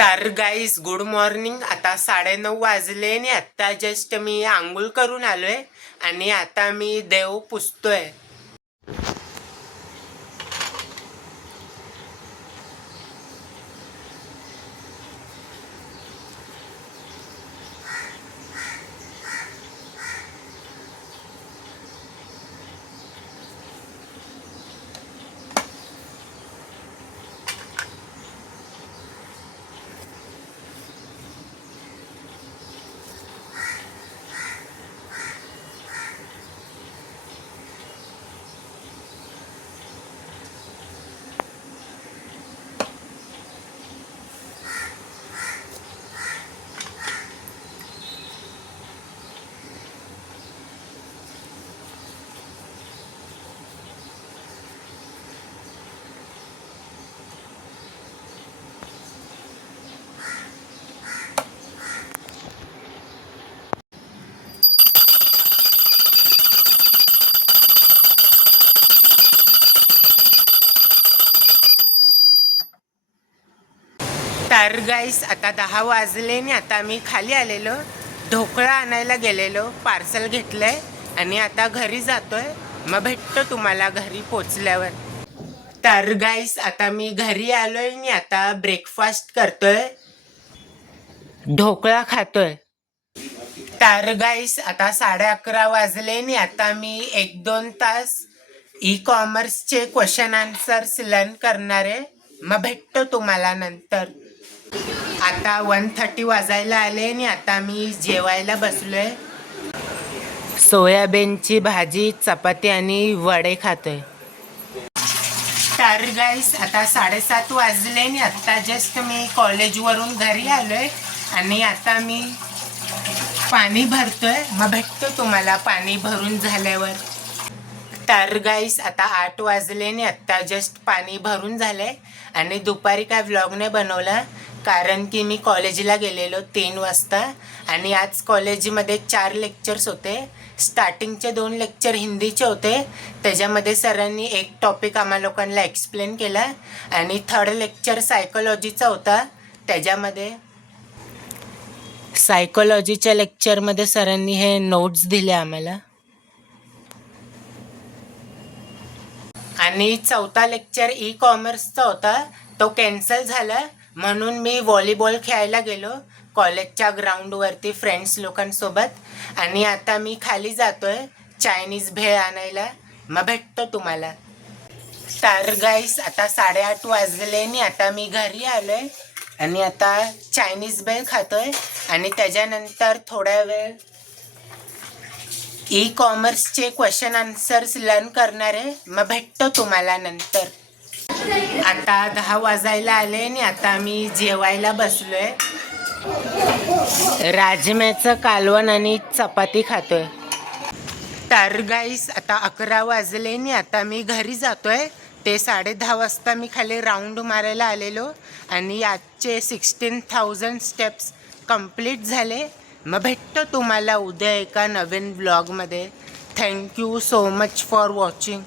तर गाईस good morning. आता 9:30 वाजले आणि आत्ता जस्ट मी आंघोळ करून आलोय आणि आता मी देव पुजतोय. तर गाईस आता 10 वाजले आणि आता मी खाली आलेलो, ढोकळा आणायला गेलेलो, पार्सल घेतलंय आणि आता घरी जातोय. मग भेटतो तुम्हाला घरी पोचल्यावर. तर गाईस आता मी घरी आलोय आणि आता ब्रेकफास्ट करतोय, ढोकळा खातोय. तर गाईस आता 11:30 वाजले आणि आता मी 1-2 तास ई-कॉमर्सचे क्वेश्चन आन्सर्स लर्न करणार आहे. मग भेटतो तुम्हाला नंतर. आता 1:30 वाजायला आले आणि आता मी जेवायला बसलोय. सोयाबीनची भाजी, चपाती आणि वडे खातोय. तर गाईस आता 7:30 वाजले आणि आता जस्ट मी कॉलेजवरून घरी आलोय आणि आता मी पाणी भरतोय. मग भेटतो तुम्हाला पाणी भरून झाल्यावर. तर गाईस आता 8 वाजले आणि आत्ता जस्ट पाणी भरून झालंय आणि दुपारी काय व्लॉग नाही बनवला कारण की मी कॉलेजला गेलेलो 3 वाजता आणि आज कॉलेजमध्ये 4 लेक्चर्स होते. स्टार्टिंगचे 2 लेक्चर हिंदीचे होते, त्याच्यामध्ये सरांनी एक टॉपिक आम्हा लोकांना एक्सप्लेन केला आणि 3rd लेक्चर सायकोलॉजीचा होता. त्याच्यामध्ये सायकोलॉजीच्या लेक्चरमध्ये सरांनी हे नोट्स दिले आम्हाला. आणि 4था लेक्चर ई-कॉमर्सचा होता, तो कॅन्सल झाला म्हणून मी व्हॉलीबॉल खेळायला गेलो कॉलेजच्या ग्राउंडवरती फ्रेंड्स लोकांसोबत आणि आता मी खाली जातोय चायनीज भेळ आणायला. मग भेटतो तुम्हाला. तर गाईस आता 8:30 वाजले आणि आता मी घरी आलोय आणि आता चायनीज भेळ खातोय आणि त्याच्यानंतर थोड्या वेळ ई-कॉमर्सचे क्वेश्चन आन्सर्स लर्न करणार आहे. मग भेटतो तुम्हाला नंतर. आता 10 वाजायला आले आणि आता मी जेवायला बसलोय. राजम्याचं कालवण आणि चपाती खातोय. तर गाईस आता 11 वाजले आणि आता मी घरी जातोय. ते 10:30 वाजता मी खाली राऊंड मारायला आलेलो आणि आजचे 16,000 स्टेप्स कंप्लीट झाले. मग भेटतो तुम्हाला उद्या एका नवीन ब्लॉगमध्ये. Thank you so much for watching.